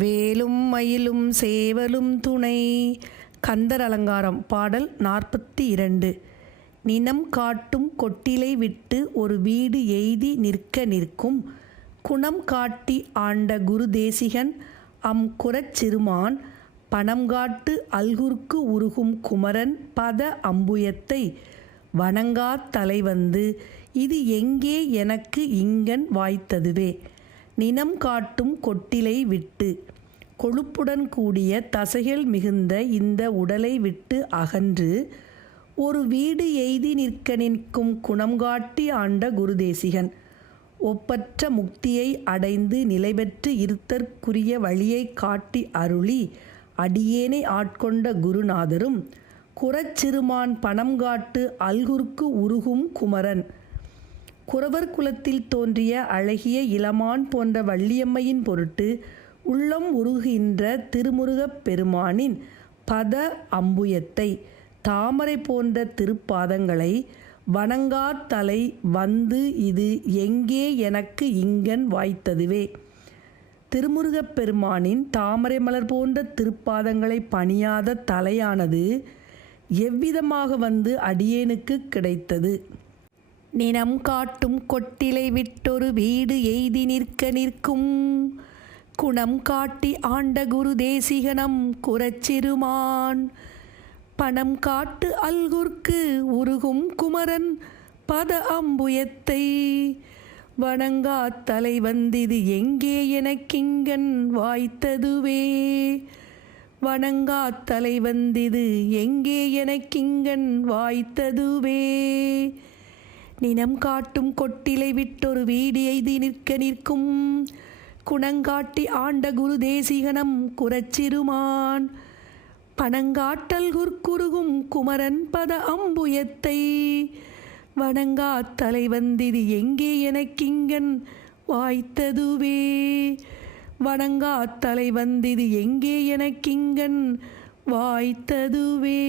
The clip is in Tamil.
வேலும் மயிலும் சேவலும் துணை. கந்தர் அலங்காரம் பாடல் 42. நினம் காட்டும் கொட்டிலை விட்டு ஒரு வீடு எய்தி நிற்க நிற்கும் குணம் காட்டி ஆண்ட குரு தேசிகன் குறச்சிறுமான் பணம்காட்டு அல்குற்கு உருகும் குமரன் பத அம்புயத்தை வணங்காத் தலைவந்து இது எங்கே எனக்கு இங்கன் வாய்த்ததுவே. நினம் காட்டும் கொட்டிலை விட்டு கொழுப்புடன் கூடிய தசைகள் மிகுந்த இந்த உடலை விட்டு அகன்று ஒரு வீடு எய்தி நிற்க நிற்கும் குணம் காட்டி ஆண்ட குருதேசிகன் ஒப்பற்ற முக்தியை அடைந்து நிலைபெற்று இருத்தற்குரிய வழியை காட்டி அருளி அடியேனை ஆட்கொண்ட குருநாதரும் குறச்சிறுமான் பணம் காட்டு அல்குற்கு உருகும் குமரன் குறவர் குலத்தில் தோன்றிய அழகிய இளமான் போன்ற வள்ளியம்மையின் பொருட்டு உள்ளம் உருகுகின்ற திருமுருகப் பெருமானின் பத அம்புயத்தை தாமரை போன்ற திருப்பாதங்களை வணங்காத் தலை வந்து இது எங்கே எனக்கு இங்கன் வாய்த்ததுவே. திருமுருகப் பெருமானின் தாமரை மலர் போன்ற திருப்பாதங்களை பணியாத தலையானது எவ்விதமாக வந்து அடியேனுக்கு கிடைத்தது? நினம் காட்டும் கொட்டிலை விட்டொரு வீடு எய்தி நிற்க நிற்கும் குணம் காட்டி ஆண்ட குரு தேசிகனம் குறச்சிறுமான் பணம் காட்டு அல்குற்கு உருகும் குமரன் பத அம்புயத்தை வணங்காத் தலை வந்திது எங்கே எனக்கிங்கன் வாய்த்ததுவே. வணங்காத் தலை வந்திது எங்கே எனக்கிங்கன் வாய்த்ததுவே. நினம் காட்டும் கொட்டிலை விட்டொரு வீடு எய்தி நிற்க நிற்கும் குணங்காட்டி ஆண்ட குரு தேசிகனம் குறச்சிறுமான் பணங்காட்டல் குறுகுருகும் குமரன் பத அம்புயத்தை வணங்காத் தலை வந்திது எங்கே எனக்கிங்கன் வாய்த்ததுவே. வணங்காத் தலை வந்திது எங்கே எனக்கிங்கன் வாய்த்ததுவே.